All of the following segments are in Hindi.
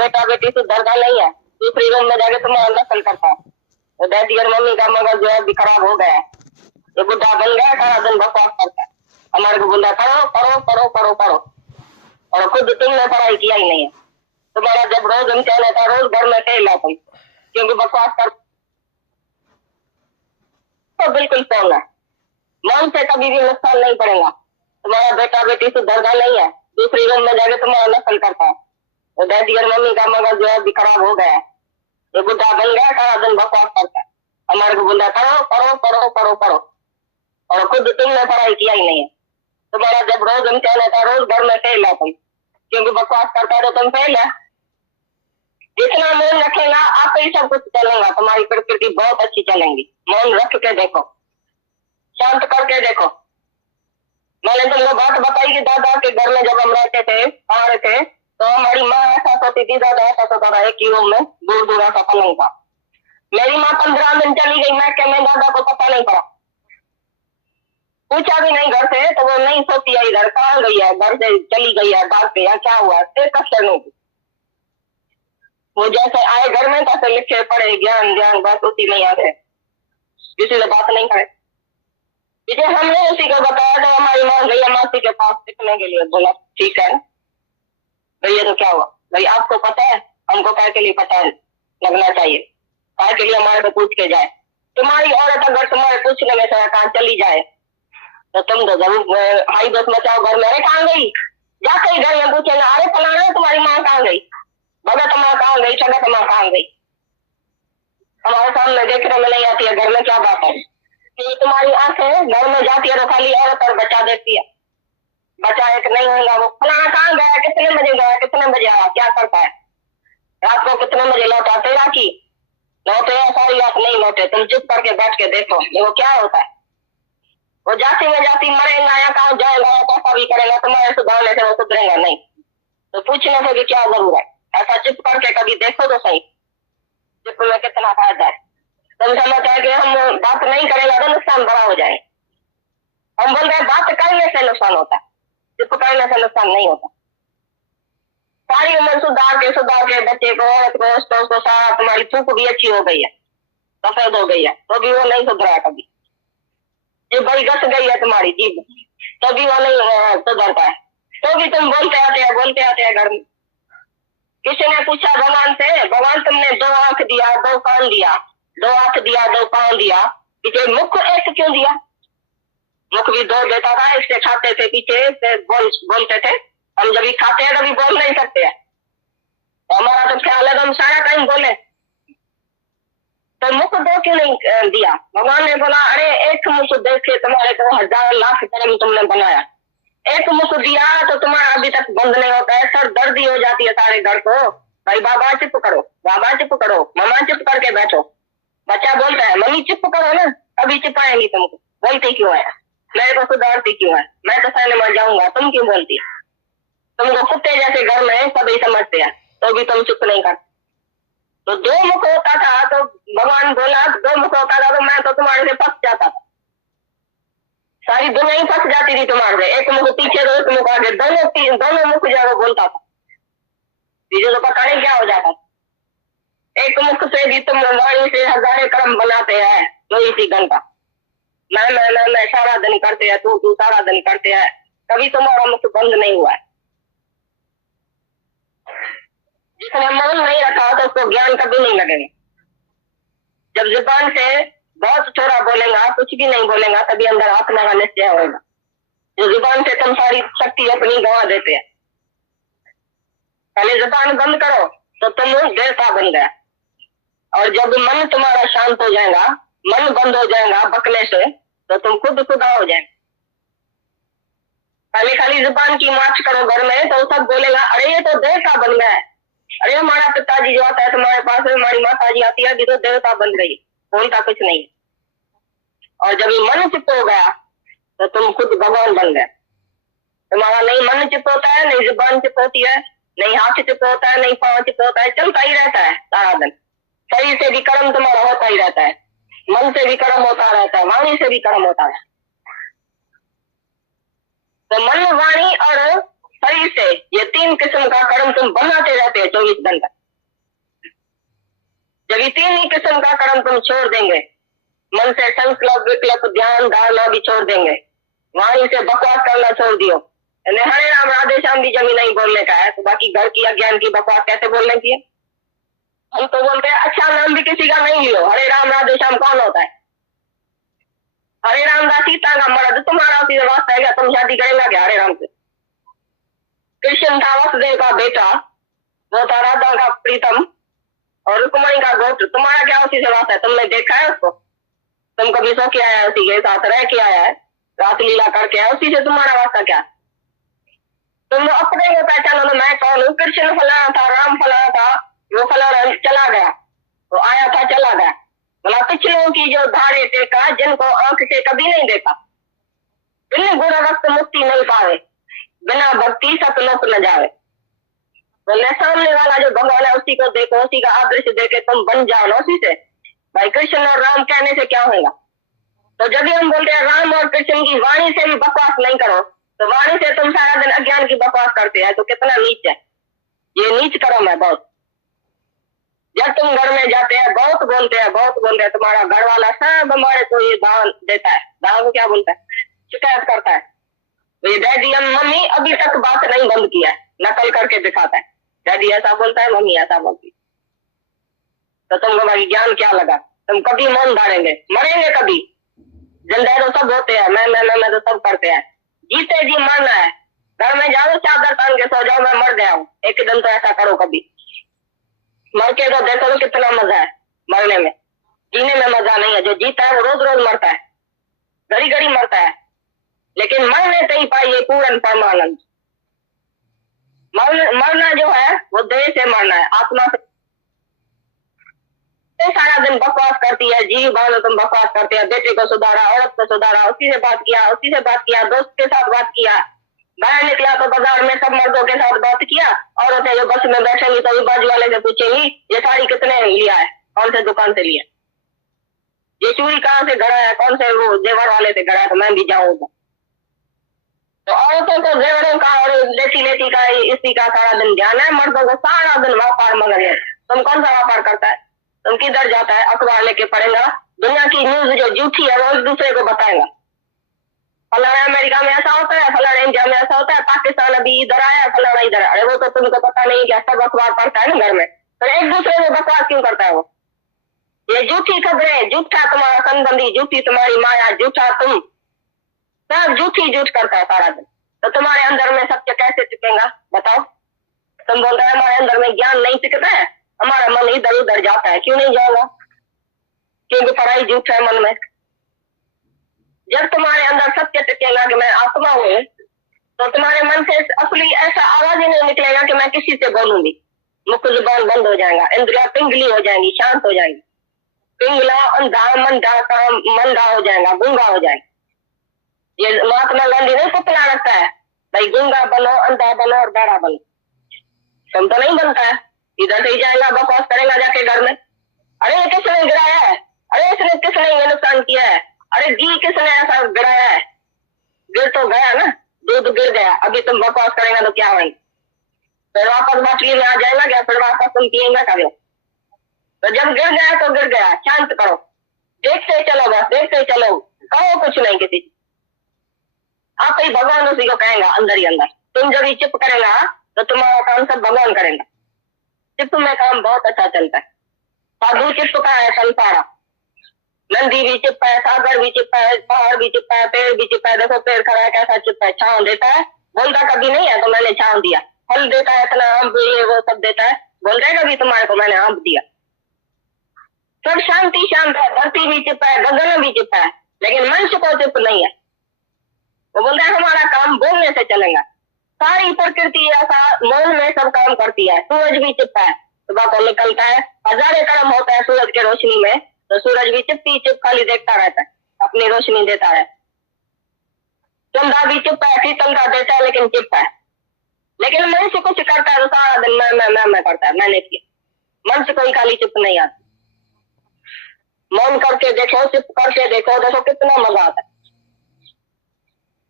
बेटा बेटी सुधरता नहीं है, दूसरी रूम में जाके तुम्हारा नकल करता है। तो डैडी और मम्मी का मगज जो है अभी खराब हो गया है। ये बुढ़ा बन गया, सारा दिन बकवास करता है। हमारे को बोला पढ़ो पढ़ो पढ़ो पढ़ो पढ़ो, और खुद तुमने पढ़ाई किया ही नहीं है। तुम्हारा जब रोज इम्तिहान था, रोज घर में फेल है तुम, क्योंकि बकवास कर तो बिल्कुल फोन है। मन से कभी भी नुकसान नहीं पड़ेगा। तुम्हारा बेटा बेटी सुधरता नहीं है, दूसरी रूम में जाके तुम्हारा नकल करता है। तो डैडी और मम्मी का मगज जो है अभी खराब हो गया है। ये बुढ़ा बन गया, सारा दिन बकवास करता है। हमारे को बोला पढ़ो पढ़ो पढ़ो पढ़ो पढ़ो, और खुद तुमने पढ़ाई किया ही नहीं है। तुम्हारा जब रोज इम्तिहान था, रोज घर में फेल है तुम, क्योंकि बकवास करता है तो तुम फेल है। जितना मन रखेगा आप ही सब कुछ चलेगा। तुम्हारी प्रकृति बहुत अच्छी चलेंगी। मन रख के देखो, शांत करके देखो। मैंने तुमको बात बताई कि दादा के घर में जब हम रहते थे, आ रहे थे, तो हमारी माँ ऐसा सोती थी, दादा ऐसा सोता था, एक ही रूम में दूर दूर ऐसा पलंग था। मेरी माँ 15 दिन चली गई, मैं क्या, मैं दादा को पता नहीं पड़ा, पूछा भी नहीं घर से, तो वो नहीं सोती है इधर, कहाँ गई है, घर से चली गई है, भाग के, क्या हुआ, एक अक्षर नहीं थी। वो जैसे आए घर में तैसे लिखे पढ़े, ज्ञान ज्ञान, बस उसी में याद है, किसी से बात नहीं करे। इसे हमने उसी को बताया, तो हमारी माँ गई मासी के पास सीखने के लिए। बोला ठीक है भैया, तो क्या हुआ भाई, आपको पता है, हमको काय के लिए पता है लगना चाहिए, काय के लिए हमारे को पूछ के जाए। तुम्हारी औरत अगर तुम्हारे पूछने में से कहाँ चली जाए, तो तुम तो जरूर हाई बस मचाओ घर में, अरे कहाँ गई, जाके ही घर में पूछे ना, अरे फलाना तुम्हारी माँ कहाँ गई, भगत माँ कहाँ गई, सगत माँ कहाँ गई। हमारे सामने देखने में नहीं आती है, घर में क्या बात है कि तुम्हारी आंखें घर में जाती है तो खाली औरत और बच्चा देखती है। बच्चा एक नहीं होगा, वो फलाना कहाँ गया, कितने बजे गया, कितने बजे आया, क्या करता है, रात को कितने बजे लौटा, तेरा की लौटे या सारी रात नहीं लौटे, तुम चुप करके बैठ के देखो वो क्या होता है। वो जाती में जाती मरेगा या कहाँ जाएगा या कैसा भी करेगा, तुम्हारे सुधारने से वो सुधरेगा नहीं, तो पूछने से भी क्या जरूर है। ऐसा चुप करके कभी देखो तो सही, चुप में कितना फायदा है। तुम समझता है कि हम बात नहीं करेगा तो नुकसान बड़ा हो जाए, हम बोल रहे हैं बात करने से नुकसान होता है, चुप करने से नुकसान नहीं होता। सारी उम्र सुधार के बच्चे को, औरत को, उसको सारा, तुम्हारी थूक भी अच्छी हो गई है, सफेद हो गई है, तो भी वो नहीं सुधरा कभी। जीभ बड़ी घस गई है तुम्हारी जीभ, तो भी वो नहीं सुधरता है, तो भी तुम बोलते आते हैं घर में। किसी ने पूछा भगवान से, भगवान तुमने 2 आंख दिया, 2 कान दिया, 2 हाथ दिया, 2 पांव दिया, इसे मुख एक क्यों दिया। मुख भी 2 देता था, इससे खाते थे, पीछे से बोलते थे। हम जब भी खाते हैं तभी बोल नहीं सकते हैं, तो हमारा तो ख्याल है तो हम सारा टाइम बोले, तो मुख 2 क्यों नहीं दिया। भगवान ने बोला अरे एक मुख देखे तुम्हारे को 1000 लाख कर्म तुमने बनाया, एक मुख दिया तो तुम्हारा अभी तक बंद नहीं होता है, सर दर्दी हो जाती है सारे घर को। भाई बाबा चुप करो, बाबा चुप करो, मामा चुप करके बैठो। बच्चा बोलता है मम्मी चुप करो ना, अभी चुपाएंगी तुमको, बोलती क्यों है, मेरे को सुधारती क्यों है, मैं तो सिनेमा जाऊंगा, तुम क्यों बोलती। तुमको कुत्ते जैसे घर में सभी समझते हैं, तो भी तुम चुप नहीं करते। तो 2 मुख होता था, तो भगवान बोला 2 मुख होता था तो मैं तो तुम्हारे से फंस जाता था, सारी दुनिया ही फंस जाती थी तुम्हारे से। एक मुख पीछे तो एक मुख आगे, दोनों मुख जगह बोलता था, चीजें तो पता नहीं क्या हो जाता। एक मुख से भी तुम वाणी से 1000 कर्म बनाते हैं, जो इसी घंटा मैं सारा दिन करते हैं, तू सारा दिन करते हैं, कभी तुम्हारा मुख बंद नहीं हुआ है। जिसने मन नहीं रखा तो उसको ज्ञान कभी नहीं लगेगा। जब जुबान से बहुत थोड़ा बोलेगा, कुछ भी नहीं बोलेगा, तभी अंदर आत्मा का निश्चय होगा। जो जुबान से तुम सारी शक्ति अपनी गंवा देते हैं, पहले जुबान बंद करो तो तुम देवता बन गया, और जब मन तुम्हारा शांत हो जाएगा, मन बंद हो जाएगा बकने से, तो तुम खुद खुदा हो जाएगा। पहले खाली जुबान की मार्च करो घर में, तो सब बोलेगा अरे ये तो देवता बन गया है, अरे हमारा पिताजी जो आता है तुम्हारे पास, हमारी माता जी आती है, अभी तो देवता बन गई, बोलता कुछ नहीं। और जब ये मन चुप हो गया तो तुम खुद भगवान बन गए। तुम्हारा नहीं मन चुप होता है, नहीं जुबान चुप होती है, नहीं हाथ चुप होता है, नहीं पाँव चुप होता है, चलता ही रहता है सारा दिन। शरीर से भी कर्म तुम्हारा होता ही रहता है, मन से भी कर्म होता रहता है, वाणी से भी कर्म होता है। तो मन, वाणी और शरीर से ये 3 किस्म का कर्म तुम बनाते रहते हो 24 घंटा। जब ये 3 ही किस्म का कर्म तुम छोड़ देंगे, मन से संकल्प विकल्प ध्यान धारणा भी छोड़ देंगे, वाणी से बकवास करना छोड़ दियो, हरे राम राधे श्याम भी जमी नहीं बोलने का है, तो बाकी घर की अज्ञान की बकवास कैसे बोलने की है? हम तो बोलते हैं अच्छा नाम भी किसी का नहीं लियो। हरे राम राधे श्याम कौन होता है? हरे राम दास सीता का मर्द, तुम्हारा सीधा वास्ता है क्या? तुम शादी करेंगे क्या हरे राम से? कृष्ण था वसुदेव का बेटा, वो था राधा का प्रीतम और रुक्मणी का गोत्र, तुम्हारा क्या उसी से वास्ता है? तुमने देखा है उसको? तुम कभी सो के आया है, उसी के साथ रह के आया है, रात लीला करके आया, उसी से तुम्हारा वास्ता क्या? तुम अपने को पहचानो ना, मैं कौन हूँ? कृष्ण फलाना था, राम फलाना था, वो फलाना चला गया, वो आया था चला गया। बोला पिछलों की जो धारे टेका, जिनको आंख से कभी नहीं देखा, बिन गुण वक्त मुक्ति नहीं पावे, बिना भक्ति सतलोक न जावे। बोले सामने वाला जो भगवान है उसी को देखो, उसी का आदर्श देके तुम बन जाओ ना उसी से। भाई कृष्ण और राम कहने से क्या होगा? तो जब भी हम बोलते हैं राम और कृष्ण की वाणी से भी बकवास नहीं करो, तो वाणी से तुम सारा दिन अज्ञान की बकवास करते हैं, तो कितना नीच है ये। नीच कर्म है बहुत। जब तुम घर में जाते हैं बहुत बोलते हैं, बहुत बोलते हैं, तुम्हारा घर वाला सब हमारे को ये दान देता है, दान को क्या बोलता है, शिकायत करता है, तो ये डैडी मम्मी अभी तक बात नहीं बंद किया है, नकल करके दिखाता है, डैडी ऐसा बोलता है मम्मी ऐसा बोलती। तो तुमको भाई ज्ञान क्या लगा? तुम कभी मौन धारेंगे, मरेंगे कभी। जिंदा तो सब होते हैं, मैं तो सब करते हैं। जीते जी मरना है, घर में जाओ चादर तान के सो जाओ, मैं मर गया हूँ, एक दिन तो ऐसा करो कभी। मर के तो देखो तो कितना मजा है मरने में, जीने में मजा नहीं है। जो जीता है वो रोज रोज मरता है, घड़ी घड़ी मरता है, लेकिन मरने से ही पाइए पूर्ण परमानंद। मरना जो है वो देह से मरना है, आत्मा से। सारा दिन बकवास करती है, जीव भाव तुम बकवास करते हैं, बेटे को सुधारा, औरत को सुधारा, उसी से बात किया, उसी से बात किया, दोस्त के साथ बात किया, बाहर निकला तो बाजार में सब मर्दों के साथ बात किया, औरतें जो बस में बैठेंगी तो बाजू वाले से पूछेंगी ये साड़ी कितने लिया है, कौन से दुकान से लिया, ये चूड़ी कहाँ से गड़ा है, कौन से वो जेवर वाले से गड़ा है, तो मैं भी जाऊंगा। तो औरतों को जेवरों का और लेती लेती का इसी का सारा दिन ध्यान है, मर्दों को सारा दिन व्यापार मगन है। तुम कौन सा व्यापार करता है? तुम किधर जाता है? अखबार लेके पढ़ेगा, दुनिया की न्यूज जो झूठी है वो एक दूसरे को बताएगा, फलाना अमेरिका में ऐसा होता है, फलाना इंडिया में ऐसा होता है, पाकिस्तान अभी इधर आया, फलाना इधर। अरे वो तो तुमको पता नहीं क्या, सब अखबार पढ़ता है ना घर में, तो एक दूसरे में बकवास क्यों करता है वो? ये झूठी खबरें, झूठा तुम्हारा संबंधी, झूठी तुम्हारी माया, झूठा तुम, सब झूठी झूठ करता है सारा दिन। तो तुम्हारे अंदर में सत्य कैसे टिकेगा बताओ? तुम बोल रहे हैं हमारे अंदर में ज्ञान नहीं टिकता है, हमारा मन इधर उधर जाता है, क्यों नहीं जाएगा? क्योंकि पढ़ाई झूठ है मन में। जब तुम्हारे अंदर सत्य टिकेगा कि मैं आत्मा हूँ, तो तुम्हारे मन से असली ऐसा आवाज ही नहीं निकलेगा कि मैं किसी से बोलूंगी, मुख जुबान बंद हो जाएगा, इंद्रिया पिंगली हो जाएंगी, शांत हो जाएंगी, पिंगला अंधा मंदा हो जाएगा, गूंगा हो जाएगा। ये महात्मा गांधी ने पुतला रखता है, भाई गूंगा बनो, अंधा बनो और बड़ा बनो। तुम तो नहीं बनता है, इधर से ही जाएगा, बकवास करेगा जाके घर में, अरे किसने गिराया है, अरे इसने किसने ये नुकसान किया है, अरे घी किसने ऐसा गिराया है, गिर तो गया ना, दूध गिर गया, अभी तुम बकवास करेगा तो क्या होगी? फिर वापस बाटली में आ जाएगा क्या? फिर वापस तुम पिएगा कभी? तो जब गिर गया तो गिर गया, शांत करो, देखते चलो, बस देखते चलो, कहो कुछ नहीं किसी। आप ही भगवान उसी को कहेगा अंदर ही अंदर। तुम जब ही चुप करेगा तो तुम्हारा काम सब भगवान करेगा। चिप में काम बहुत अच्छा चलता है। साधु चिप का है संसारा, नंदी भी चिप है, सागर भी चिप है, पहाड़ भी चिप है, पेड़ भी चिप है। देखो पेड़ खड़ा है कैसा चिप है, छांव देता है, बोलता कभी नहीं है तो मैंने छांव दिया, फल देता है इतना, आम ये वो सब देता है, बोल रहे कभी तुम्हारे को मैंने आम दिया। सब शांति शांत है, धरती भी चिप है, गगन भी चिप है, लेकिन मनुष्य को चिप नहीं है। वो बोलता है हमारा काम बोलने से चलेगा। सारी प्रकृति ऐसा मौन में सब काम करती है। सूरज भी चिप है, सुबह को निकलता है, हजारे कर्म होता है सूरज के रोशनी में, तो सूरज भी चिपती चिप खाली देखता रहता है, अपनी रोशनी देता है। चंदा भी चिप है, शीतलता देता है, लेकिन चिप है। लेकिन मनुष्य कुछ करता है तो सारा दिन मैं करता है, मैंने किया। मनुष्य कोई खाली चिप नहीं आती। मौन करके देखो, चिप करके देखो, देखो कितना मजा आता है।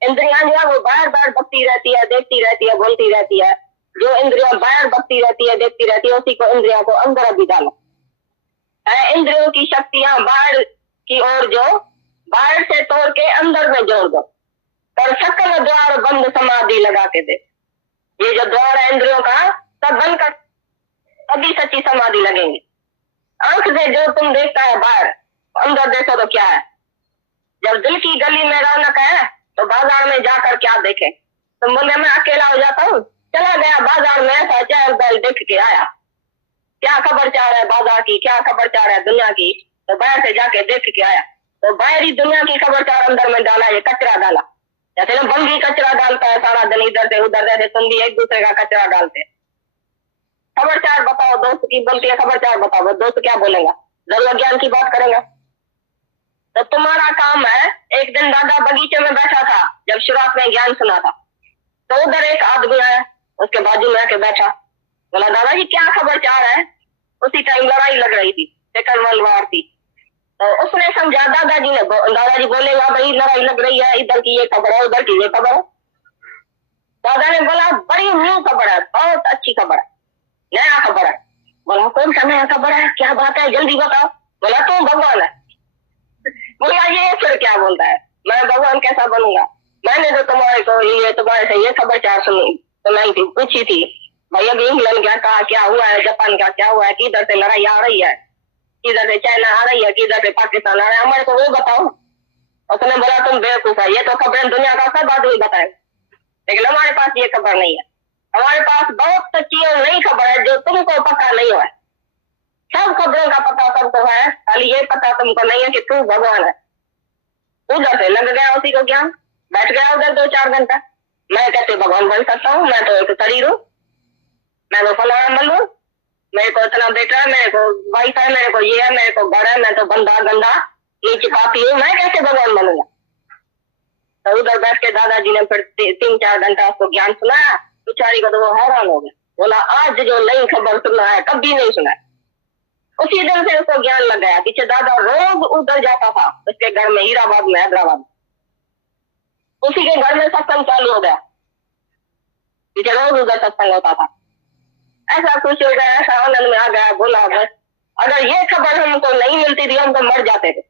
इंद्रियां जो है वो बार बार बकती रहती है, देखती रहती है, बोलती रहती है। जो इंद्रियां बाहर बकती रहती है, देखती रहती है, उसी को इंद्रियों को अंदर अभी डालो है। इंद्रियों की शक्तियां बाहर की ओर जो बाहर से तोड़ के अंदर में जोड़ दो, और सकल द्वार बंद समाधि लगा के दे। ये जो द्वार है इंद्रियों का सब बंद कर, तभी सच्ची समाधि लगेंगी। आंख से जो तुम देखता है बाहर, अंदर देखो तो क्या है। जब दिल की गली में रौनक है तो बाजार में जाकर क्या देखे। तुम बोले मैं अकेला हो जाता हूँ, चला गया बाजार में, ऐसा चहल पहल देख के आया, क्या खबर चाह रहा है बाजार की, क्या खबर चाह रहा है दुनिया की, तो बाहर से जाके देख के आया। तो बाहरी दुनिया की खबर चाह अंदर में डाला, ये कचरा डाला। जैसे ना बंगी कचरा डालता है सारा दिन इधर से उधर, जैसे तुम भी एक दूसरे का कचरा डालते। खबरचार बताओ, दोस्त की बोलती है खबरचार बताओ, दोस्त क्या बोलेगा, जरूर ज्ञान की बात करेगा। तो तुम्हारा काम है, एक दिन दादा बगीचे में बैठा था, जब शुरुआत में ज्ञान सुना था, तो उधर एक आदमी आया, उसके बाजू में आके बैठा, बोला दादाजी क्या खबर चाह रहा है। उसी टाइम लड़ाई लग रही थी, सेकंड वर्ल्ड वॉर थी। तो उसने समझा, दादाजी बोलेगा भाई लड़ाई लग रही है, इधर की ये खबर है, उधर की ये खबर है। दादा ने बोला बड़ी न्यू खबर है, बहुत अच्छी खबर है, नया खबर है। बोला कौन सा नया खबर है, क्या बात है, जल्दी बताओ। बोला तुम भगवान है। बोला ये फिर क्या बोलता है, मैं भगवान कैसा बनूंगा, मैंने तो तुम्हारे से ये खबर चार सुनी सुनाई थी, पूछी थी भाई अभी इंग्लैंड क्या कहा, क्या हुआ है, जापान का क्या हुआ है, किधर से लड़ाई आ रही है, किधर से चाइना आ रही है, किधर से पाकिस्तान आ रहा है, हमारे को वो बताओ। उसने बोला तुम बेवकूफ है, ये तो खबरें दुनिया का सब आदमी बताए, लेकिन हमारे पास ये खबर नहीं है। हमारे पास बहुत सच्ची और नई खबर है जो तुमको पता नहीं हुआ है। सब खबरों का पता सबको है, खाली ये पता तुमको नहीं है कि तू भगवान है। उधर से लग गया उसी को ज्ञान, बैठ गया उधर 2-4 घंटा, मैं कैसे भगवान बन सकता हूँ, मैं तो एक शरीर हूँ, मैं तो फलाना मल्लू, मेरे को इतना बेटा है, मेरे को वाइफ है, मेरे को ये है, मेरे को घर है, मैं तो बंदा गंदा नीचे पापी हूँ, मैं कैसे भगवान बनूंगा। तो उधर बैठ के दादाजी ने फिर 3-4 घंटा उसको ज्ञान सुनाया। बेचारी को तो वो हैरान हो गया, बोला आज जो नई खबर सुना है कभी नहीं सुना। उसी दिन से उसको ज्ञान लग गया। पीछे दादा रोज उधर जाता था, उसके घर में हीराबाद में, हैदराबाद, उसी के घर में सत्संग चालू हो गया। पीछे रोज उधर सत्संग होता था। ऐसा खुश हो गया, ऐसा आनंद में आ गया, बोला बस अगर ये खबर हमको नहीं मिलती थी हम तो मर जाते थे।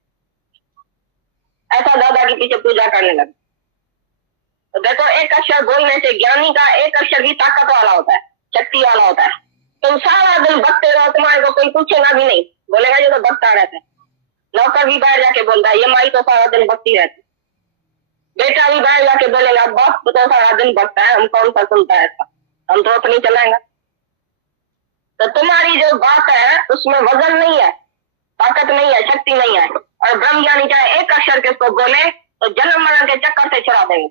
ऐसा दादा के पीछे पूजा करने लगे। तो देखो एक अक्षर बोलने से ज्ञानी का एक अक्षर भी ताकत वाला होता है, शक्ति वाला होता है। तुम सारा दिन बकते रहो, तुम्हारे को कोई पूछेगा भी नहीं, बोलेगा ये तो बकता रहता है। नौकर भी बाहर जाके बोलता है ये माई तो सारा दिन बकती रहती। बेटा भी बाहर जाके बोलेगा बाप तो सारा दिन बकता है, हम कौन सा सुनता है ऐसा, हम तो अपनी चलाएंगे। तो तुम्हारी जो बात है उसमें वजन नहीं है, ताकत नहीं है, शक्ति नहीं है। और ब्रह्म ज्ञानी चाहे एक अक्षर किसको बोले तो जन्म मरण के चक्कर से छुड़ा देंगे।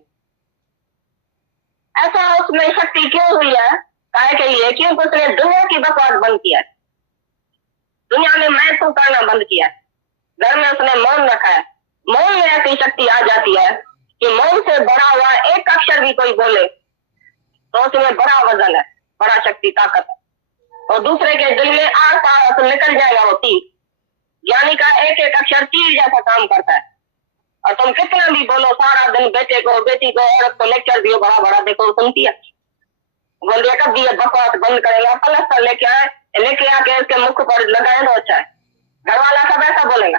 ऐसा उसमें शक्ति क्यों हुई है, काय के लिए, क्योंकि उसने दुनिया की बकवास बंद किया, दुनिया में मैं तो करना बंद किया, घर में उसने मौन रखा है। मौन में ऐसी शक्ति आ जाती है कि मौन से बड़ा हुआ एक अक्षर भी कोई बोले तो उसमें बड़ा वजन है, बड़ा शक्ति ताकत है, और दूसरे के दिल में आर पार तो निकल जाएगा वो तीर। ज्ञानी का एक एक अक्षर तीर जैसा काम करता है। और तुम कितना भी बोलो सारा दिन, बेटे को बेटी को औरत को लेक्चर दियो बड़ा बड़ा, देखो सुनती है, बोल दिया कब दिया बकवास बंद करेगा, पलस्तर लेके आके उसके मुख पर लगाए तो अच्छा है। घर वाला सब ऐसा बोलेगा,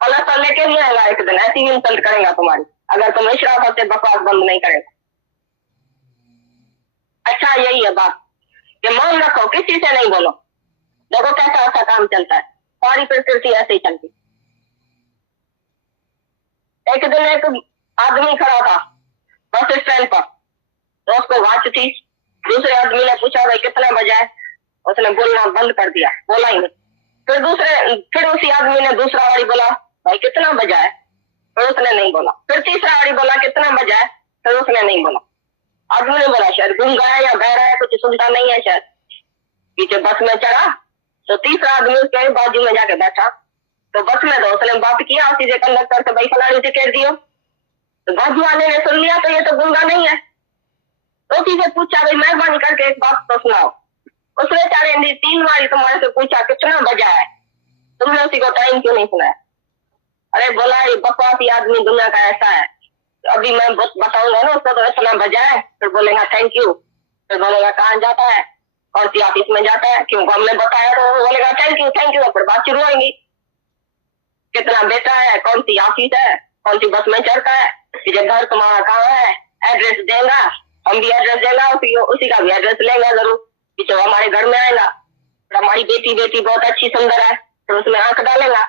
पलस्तर लेके भी आएगा एक दिन, ऐसी इंसल्ट करेगा तुम्हारी अगर तुम इशराफत से बकवास बंद नहीं करेगा। अच्छा यही है बात कि मौन रखो, किसी से नहीं बोलो। देखो कैसा अच्छा काम चलता है, सारी प्रकृति ऐसे ही चलती। एक दिन एक आदमी खड़ा था बस स्टैंड पर, तो उसको वॉच थी। दूसरे आदमी ने पूछा भाई कितना बजा है, उसने बोलना बंद कर दिया, बोला ही नहीं। फिर उसी आदमी ने दूसरा वाली बोला भाई कितना बजा है, फिर उसने नहीं बोला। फिर तीसरा वाली बोला कितना बजा है, फिर उसने नहीं बोला। आदमी ने बोला शायद गूंगा है या बह रहा है, कुछ सुनता नहीं है शायद। पीछे बस में चढ़ा तो तीसरा आदमी उसके बाजू में जाके बैठा, तो बस में तो उसने बात किया उसी से कंडक्टर से, भाई फलानी टिकट दियो। तो बाजू वाले ने सुन लिया तो ये तो गूंगा नहीं है, तो उसी से पूछा भाई मेहरबानी करके एक बात तो सुनाओ। उसने चारे 3 बार तुम्हारे से पूछा कितना बजा है, तुमने उसी को टाइम क्यों नहीं सुनाया। अरे बोला ये बकवासी आदमी दुनिया का ऐसा है, अभी मैं बताऊंगा ना उसको, तो इतना बजाए, फिर बोलेगा थैंक यू, फिर बोलेगा कहाँ जाता है, कौन सी ऑफिस में जाता है, क्योंकि हमने बताया तो बोलेगा थैंक यू, फिर बात शुरू होगी। कितना बेटा है, कौन सी ऑफिस है, कौन सी बस में चढ़ता है, घर तुम्हारा कहाँ है, एड्रेस देगा, हम भी एड्रेस देगा, उसी का भी एड्रेस लेगा जरूर, कि जो हमारे घर में आएगा, हमारी बेटी बहुत अच्छी सुंदर है, तो उसमें आंख डालेगा।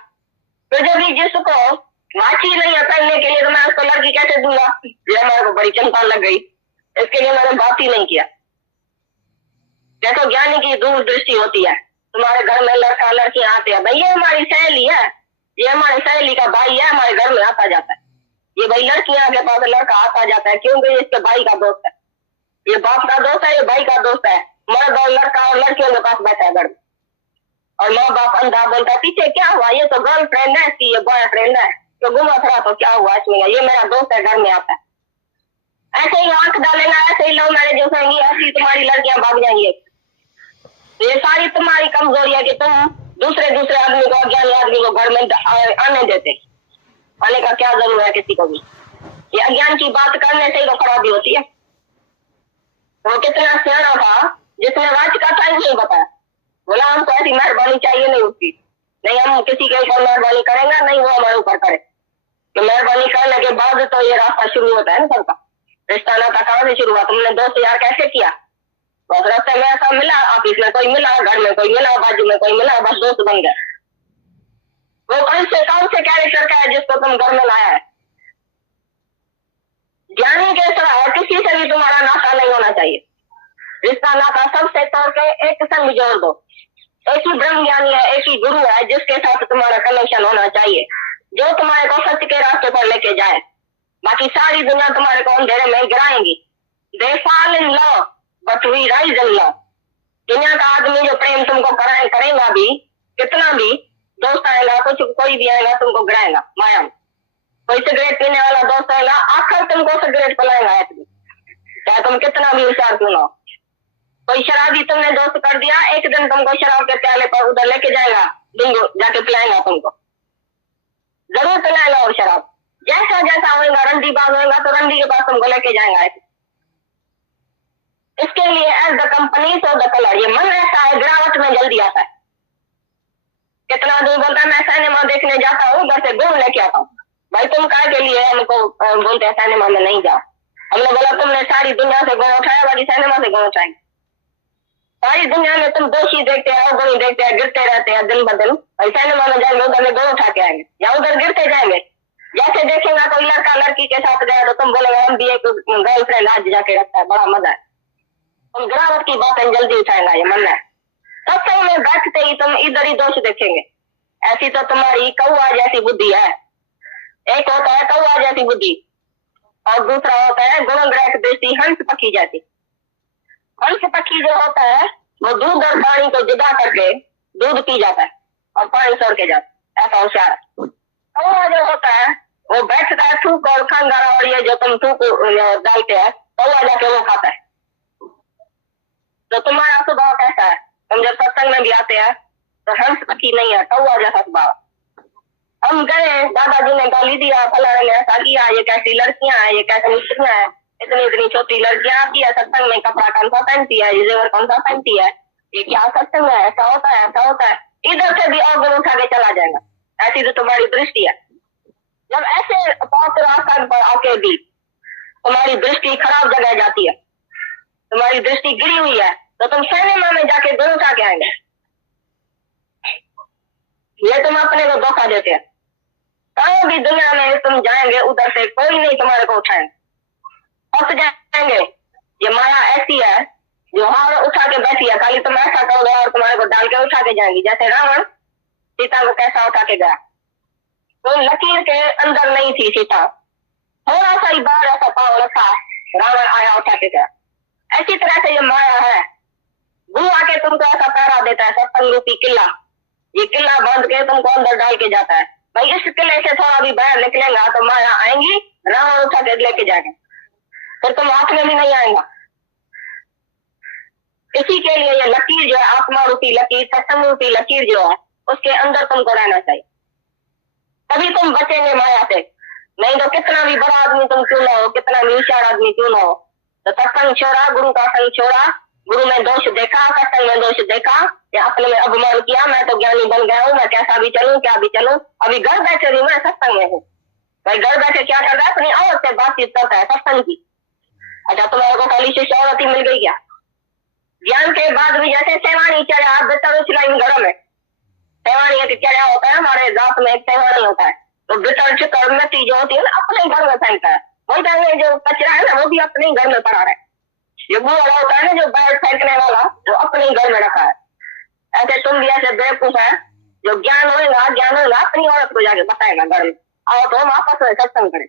तो जब जिसको वाची नहीं है पहनने के लिए, तो मैं उसको लड़की कैसे दूंगा? ये मेरे को बड़ी चिंता लग गई, इसके लिए मैंने बात ही नहीं किया। देखो ज्ञानी की दूरदृष्टि होती है। तुम्हारे घर में लड़का लड़कियां आते हैं, भाई ये हमारी सहेली है, ये हमारी सहेली का भाई है, हमारे घर में आता जाता है। ये भाई लड़कियां के पास लड़का आता जाता है, क्योंकि इसके भाई का दोस्त है, ये बाप का दोस्त है, ये भाई का दोस्त है। मर्द और लड़का और लड़कियों के पास बैठा है घर में, और माँ बाप अंधा बोलता है पीछे क्या हुआ, ये तो गर्लफ्रेंड है इसकी, ये बॉयफ्रेंड है, तो घुमा फिरा तो क्या हुआ इसमें, ये मेरा दोस्त है, घर में आता है। ऐसे ही आंख डालेगा, ऐसे ही लव मैरिज हो जाएंगी, ऐसी तुम्हारी लड़कियां भाग जाएंगी। ये सारी तुम्हारी कमजोरी है कि तुम दूसरे आदमी को, अज्ञानी आदमी को घर में आने देते। आने का क्या जरूरत है किसी को भी? ये अज्ञान की बात करने से ही तो खराबी होती है। वो कितना सियाना था जिसने राज का टाइम नहीं बताया, बोला हमको ऐसी मेहरबानी चाहिए नहीं उसकी, नहीं हम किसी के ऊपर मेहरबानी करेंगे, नहीं वो हमारे ऊपर करे। तो मेहरबानी करने के बाद तो ये रास्ता शुरू होता है ना सबका। रिश्ता नाता कहाँ से शुरू हुआ? तुमने दोस्त यार कैसे किया? बस रास्ते में ऐसा मिला, ऑफिस में कोई मिला, घर में कोई मिला, बाजू में कोई मिला, बस दोस्त बन गए। वो कौन से कैरेक्टर का है जिसको तुम घर में लाया है? ज्ञानी के तरह किसी से भी तुम्हारा नाता नहीं होना चाहिए। रिश्ता नाता सबसे तोड़ के एक संग जोड़ दो। एक ही ब्रह्म ज्ञानी है, एक ही गुरु है जिसके साथ तुम्हारा कनेक्शन होना चाहिए, जो तुम्हारे को सत्य के रास्ते पर लेके जाए। बाकी सारी दुनिया तुम्हारे को अंधेरे में गिराएंगी। They fall in love, but we rise in love। दुनिया का आदमी जो प्रेम तुमको करेगा भी, कितना भी दोस्त आएगा, कुछ कोई भी आएगा तुमको गिराएगा माया में। कोई सिगरेट पीने वाला दोस्त आएगा, आखिर तुमको सिगरेट पिलाएगा आदमी, चाहे तुम कितना भी होशियार क्यों ना हो। कोई शराबी तुमने दोस्त कर दिया, एक दिन तुमको शराब के प्याले पर उधर लेके जाएगा, बिंगो जाके पिलाएगा तुमको, जरूर पिलाएगा। और शराब जैसा जैसा होगा, रंडी बाज होगा तो रंडी के पास तुमको लेके जाएगा। इसके लिए as the company so the colour, ये मन ऐसा है, गिरावट में जल्दी आता है। कितना आदमी बोलता है मैं सिनेमा देखने जाता हूँ, घर से घूम लेके आता हूँ। भाई तुम काय के लिए हमको बोलते हैं सिनेमा में नहीं जाओ? हमने बोला तुमने सारी दुनिया से गुण उठाया, बाकी सिनेमा से गुण उठाएंगे। सारी दुनिया में तुम दोषी देखते हैं, अवगुणी देखते हैं, गिरते रहते हैं दिन ब दिन, और सिनेमा में जाएंगे उधर में गुण उठा के आएंगे, या उधर गिरते जाएंगे। जैसे देखेगा कोई लड़का लड़की के साथ गया तो तुम बोलेगा हम भी एक गर्लफ्रेंड आज जाके रखता है, बड़ा मजा है। तुम गिरावट की बातें जल्दी उठाएगा, ये मन है। सत्संग में बैठते ही तुम इधर ही दोष देखेंगे। ऐसी तो तुम्हारी कौआ जैसी बुद्धि है। एक होता है कौआ जैसी बुद्धि, और दूसरा होता है गुणग्रह दृष्टि हंस पक्षी जैसी। हंस पक्षी जो होता है वो दूध और पानी को जुदा करके दूध पी जाता है और पानी छोड़ के जाता है, ऐसा होशियार है। कौआ जो होता है वो बैठता है थूक और खंगारा, और ये जो तुम थूक डालते हैं कौआ जाके वो खाता है। तो तुम्हारा स्वभाव कैसा है? तुम जब सत्संग में भी आते हैं तो हंस पक्षी नहीं है, कौआ जैसा स्वभाव। हम गए, दादाजी ने गाली दिया, फलाने ने ऐसा किया, ये कैसी लड़कियां हैं, ये कैसी मिस्त्रियां हैं, इतनी छोटी लड़कियां आती है सत्संग में, कपड़ा कौन सा पहनती है, ये जेवर कौन सा पहनती है, ये क्या सत्संग है, ऐसा होता है ऐसा होता है। इधर से भी अवगुण उठा के चला जाएगा। ऐसी तो तुम्हारी दृष्टि है। जब ऐसे रास्ता पर आके भी तुम्हारी दृष्टि खराब जगह जाती है, तुम्हारी दृष्टि गिरी हुई है, तो तुम सिनेमा में जाके गुण उठा के आएंगे। ये तुम अपने को धोखा देते हैं। कहीं भी दुनिया में तुम जाएंगे उधर से कोई नहीं तुम्हारे को उठाएंगे, फंस जाएंगे। ये माया ऐसी है जो हार उठा के बैठी है, खाली तुम ऐसा करोगे और तुम्हारे को डाल के उठा के जाएंगी। जैसे रावण सीता को कैसा उठा के गया, कोई लकीर के अंदर नहीं थी सीता, थोड़ा सा ही बाहर ऐसा पाँव रखा, रावण आया उठा के गया। ऐसी तरह से ये माया है, गुरु आके तुमको ऐसा पहरा देता है, सत्संग रूपी किला। ये किला बांध के तुमको अंदर डाल के जाता है। भाई इस किले से थोड़ा भी बाहर निकलेगा तो माया आएंगी, रावण उठा के लेके जाएंगे, फिर तुम हाथ में भी नहीं आएगा। इसी के लिए ये लकीर जो है, आत्मा रूपी लकीर, सत्संग रूपी लकीर जो है, उसके अंदर तुमको रहना चाहिए, तभी तुम बचेंगे माया से। नहीं तो कितना भी बड़ा आदमी तुम क्यों ना हो, कितना भी होशियार आदमी क्यों ना हो, तो सत्संग छोड़ा, गुरु का संग छोड़ा, गुरु में दोष देखा, सत्संग में दोष देखा, या अपने में अभिमान किया, मैं तो ज्ञानी बन गया हूँ, मैं कैसा भी चलूं, क्या भी चलूं, अभी घर बैठे भी मैं सत्संग में हूँ। भाई घर बैठे क्या कर रहा है, अपनी औरत से बातचीत करता है सत्संग की। अच्छा तुम्हारे को खाली शिष्य औरत ही मिल गई क्या? ज्ञान के बाद भी जैसे सेवानी चढ़ा, आप बेटा सिलाई घरों में सेवानी एक चढ़ा होता है, हमारे जात में एक सेवानी होता है, तो बिटर चुकर मती जो होती है ना, अपने घर में फेंकता है। वही टाइम जो कचरा है ना, वो भी अपने घर में पड़ा है। ये वो वाला होता है ना जो बाहर फेंकने वाला, वो अपने घर में रखा है। ऐसे तुम भी ऐसे बेवकूफ है, जो ज्ञान होगा अपनी औरत को जाके बताएगा घर में, आओ तो हम आपस में सत्संग करें।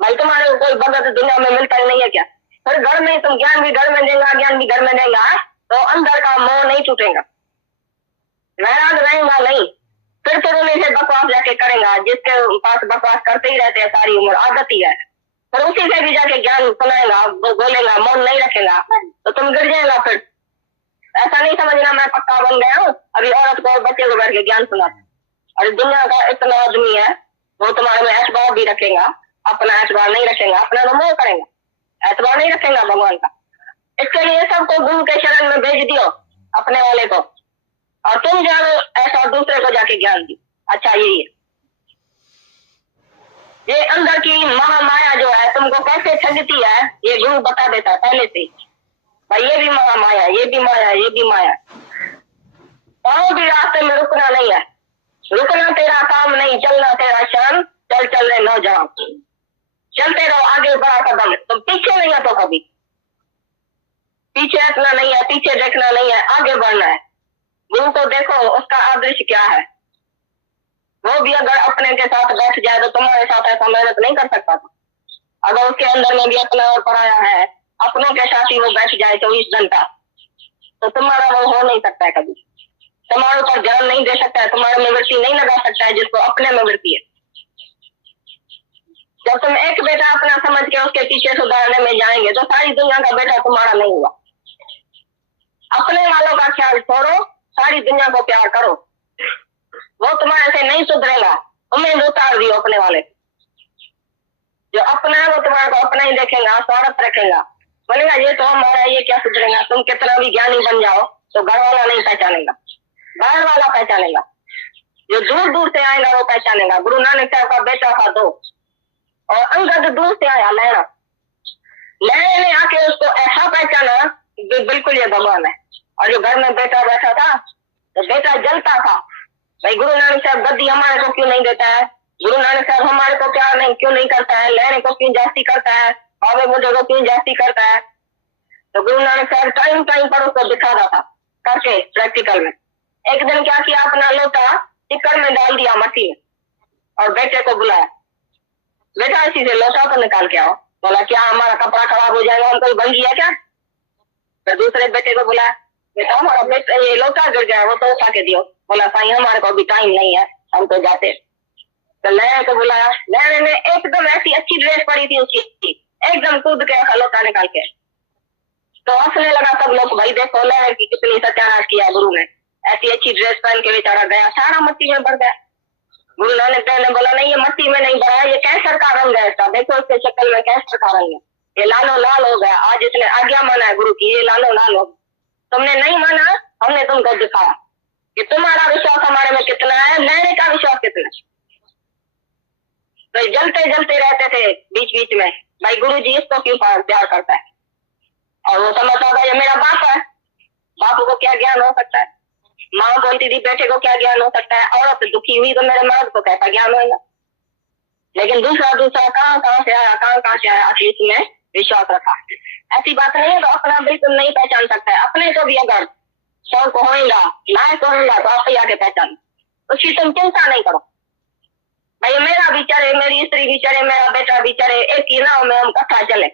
भाई तुम्हारे को कोई भगत दुनिया में मिलता ही नहीं है क्या? फिर घर में तुम ज्ञान भी घर में देगा, ज्ञान भी घर में देगा, तो अंदर का मोह नहीं टूटेगा, वैराग रहेगा नहीं। फिर तुम उन्हीं से बकवास जाके करेगा, जिसके पास बकवास करते ही रहते हैं सारी उम्र, आदत ही है। फिर उसी से भी जाके ज्ञान सुनाएगा, वो बोलेगा, मौन नहीं रखेगा, तो तुम गिर जाएगा। फिर ऐसा नहीं समझना मैं पक्का बन गया हूँ, अभी औरत को और बच्चे को बैठ के ज्ञान सुनाते। और दुनिया का इतना आदमी है, वो तुम्हारे में एतबार भी रखेगा, अपना एतबार नहीं रखेगा, अपना तो मोह करेगा, एतबार नहीं रखेगा भगवान का। इसके लिए सबको गुरु के शरण में भेज दियो अपने वाले को, और तुम जानो ऐसा दूसरे को जाके ज्ञान दी। अच्छा यही है, ये अंदर की महामाया जो है तुमको कैसे ठगती है, ये गुरु बता देता है पहले से। भाई ये भी महामाया, ये भी माया, ये भी माया। और भी रास्ते में रुकना नहीं है, रुकना तेरा काम नहीं, चलना तेरा शान, चल चल रहे नौजवान, चलते रहो आगे बड़ा कदम, तुम पीछे नहीं है तो कभी, पीछे हटना नहीं है, पीछे देखना नहीं है, आगे बढ़ना है। गुरु को देखो उसका आदर्श क्या है, वो भी अगर अपने के साथ बैठ जाए तो तुम्हारे साथ ऐसा मेहनत नहीं कर सकता था। अगर उसके अंदर में भी अपना और पराया है, अपनों के साथ ही वो बैठ जाए 24 घंटा, तो तुम्हारा वो हो नहीं सकता है कभी, तुम्हारे ऊपर ध्यान नहीं दे सकता है, तुम्हारे में वृत्ति नहीं लगा सकता है जिसको अपने में वृत्ति है। जब तुम एक बेटा अपना समझ के उसके पीछे सुधारने में जाएंगे तो सारी दुनिया का बेटा तुम्हारा नहीं हुआ। अपने वालों का ख्याल छोड़ो, सारी दुनिया को प्यार करो, वो तुम्हारे से नहीं सुधरेगा। उम्मीद उतार दियो अपने वाले, जो अपना है वो तुम्हारे को अपना ही देखेगा, स्वार्थ रखेगा, बोलेगा ये तो हमारा, ये क्या सुधरेगा। तुम कितना भी ज्ञानी बन जाओ तो घर वाला नहीं पहचानेगा, बाहर वाला पहचानेगा, जो दूर दूर से आएगा वो पहचानेगा। गुरु नानक साहब का बेटा था तो, और अंगद दूर से आया लहरा, लहरे ने आके उसको ऐसा पहचाना कि बिल्कुल ये भगवान है। और जो घर में बेटा बैठा था तो बेटा जलता था, भाई गुरु नानक साहब गद्दी हमारे को क्यों नहीं देता है, गुरु नानक साहब हमारे को प्यार नहीं क्यों नहीं करता है, लहरे को क्यों जास्ती करता है, बाबे बुढ़े को क्यों जास्ती करता है। तो गुरु नानक साहब टाइम टाइम पर उसको दिखा रहा था करके प्रैक्टिकल में। एक दिन क्या किया, अपना लोटा टिक्कर में डाल दिया मट्टी में, और बेटे को बुलाया, बेटा इसी से लोटा तो निकाल के आओ। बोला क्या हमारा कपड़ा खराब हो जाएगा, हम कोई भंगी है क्या। फिर दूसरे बेटे को बुलाया, बेटा हमारा बेटा ये लोटा गिर गया, वो तो उठा के दियो। बोला साईं हमारे को अभी टाइम नहीं है, हम तो जाते। तो लहरे को बुलाया, लहरे ने एकदम ऐसी अच्छी ड्रेस पड़ी थी उसकी, एकदम कूद के ऐसा लोटा निकाल के, तो हंसने लगा सब लोग, भाई देखो लहरे की कितनी सत्यानाश किया गुरु ने, ऐसी अच्छी ड्रेस पहन के बेचारा गया, सारा मट्टी में भर गया। गुरु नानक देव ने बोला नहीं ये मट्टी में नहीं भरा, ये कैंसर का रंग है इसका, देखो इसके शक्ल में कैंसर का रंग है, ये लालो लाल हो गया। आज इसने आज्ञा माना है गुरु की, ये लालो लाल हो, तुमने नहीं माना, हमने तुमको दिखाया कि तुम्हारा विश्वास हमारे में कितना है, लहरे का विश्वास कितना है। तो जलते जलते रहते थे बीच बीच में, भाई गुरु जी इसको क्यों प्यार करता है। और वो समझता था ये मेरा बाप है, बाप को क्या ज्ञान हो सकता है, माँ बोलती थी बेटे को क्या ज्ञान हो सकता है, औरत दुखी हुई तो मेरे मर्द को कैसा ज्ञान होगा। लेकिन दूसरा कहाँ कहाँ से आया, आखिर इसमें विश्वास रखा। ऐसी बात नहीं है तो अपना बिल्कुल नहीं पहचान सकता है, अपने को भी अगर शौक होगा लायक होगा तो आप ही आगे पहचान, उसकी तुम चिंता नहीं करो। भाई मेरा भी चले, मेरी स्त्री भी चले, मेरा बेटा भी चले, एक ही नाव में हम इकट्ठा चले,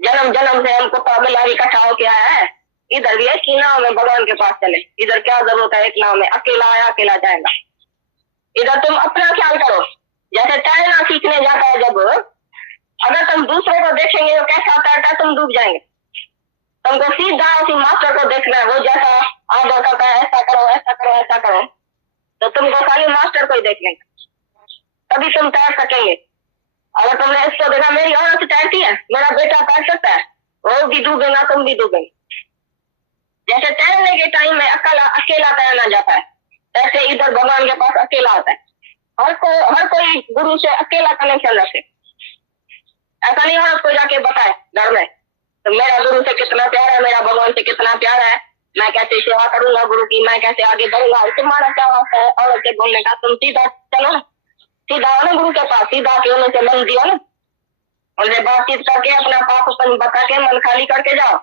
जन्म जन्म से हमको काबिला इकट्ठा होके आया है, इधर भी एक ही नाव में भगवान के पास चले। इधर क्या जरूरत है एक नाव में, अकेला आया अकेला जाएगा। इधर तुम अपना ख्याल करो, जैसे तैरना सीखने जाता है जब, अगर तुम दूसरे को देखेंगे तो कैसा तैरता है तुम डूब जाएंगे। तुमको सीधा उसी मास्टर को देखना है, वो जैसा आगे करता है ऐसा करो ऐसा करो ऐसा करो, तो तुमको खाली मास्टर को ही देख लेंगे। तभी तुम तैर सकेंगे। अगर तुमने इसको देखा मेरी औरत तैरती है, मेरा बेटा तैर सकता है, वो भी डूबेगा तुम भी डूबेंगे। जैसे तैरने के टाइम में अकेला तैरना जाता है, ऐसे इधर भगवान के पास अकेला आता है। हर कोई गुरु से अकेला कनेक्शन रखे। ऐसा नहीं औरत को जाके बताए घर में तो मेरा गुरु से कितना प्यार है, मेरा भगवान से कितना प्यार है, मैं कैसे सेवा करूंगा गुरु की, मैं कैसे आगे बढ़ूंगा। तुम्हारा क्या वास्ता है औरत से बोलने का? तुम सीधा चलो, सीधा आओ ना गुरु के पास, सीधा के उन्हें से मन दिया ना, उनसे बातचीत करके अपना पाप अपन बता के मन खाली करके जाओ।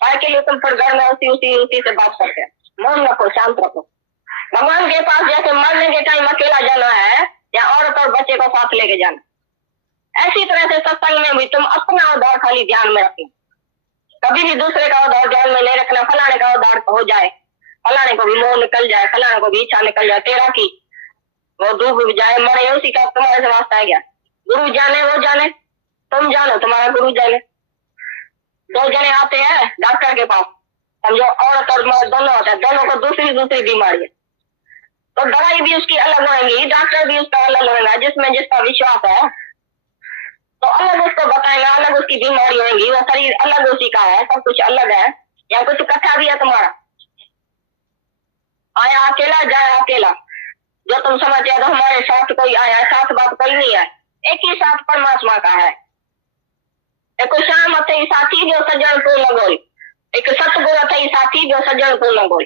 काय के लिए तुम फिर घर में उसी से बात करते हैं? मौन रखो, शांत रखो। भगवान के पास जैसे मरने के टाइम अकेला जाना है या औरत और बच्चे को साथ लेके जाना, ऐसी तरह से सत्संग में भी तुम अपना उद्धार खाली ध्यान में रखो। कभी भी दूसरे का उद्धार ध्यान में नहीं रखना। फलाने का उद्धार हो जाए, फलाने को भी मोह निकल जाए, फलाने को भी इच्छा निकल जाए, तेरा की वो डूब जाए मरे, उसी का तुम्हारे से वास्ता है क्या? गुरु जाने वो जाने, तुम जानो तुम्हारा गुरु जाने। दो जने आते हैं डॉक्टर के पास, समझो औरत और मर्द दोनों होता है, दोनों को दूसरी बीमारी है, तो दवाई भी उसकी अलग होगी, डॉक्टर भी उसका अलग होगा, जिसमें जिसका विश्वास है तो अलग उसको बताएगा, अलग उसकी बीमारी होगी, वो शरीर अलग उसी का है, सब कुछ अलग है। या कुछ कथा भी है तुम्हारा, आया अकेला जाए अकेला, जो तुम समझते हो हमारे साथ कोई आया, साथ बात कोई नहीं है, एक ही साथ परमात्मा का है। एक श्याम अथई साथी जो सज्जन पूर्ण बोल, एक सतगुरु अथई साथी जो सज्जन पूर्ण बोल।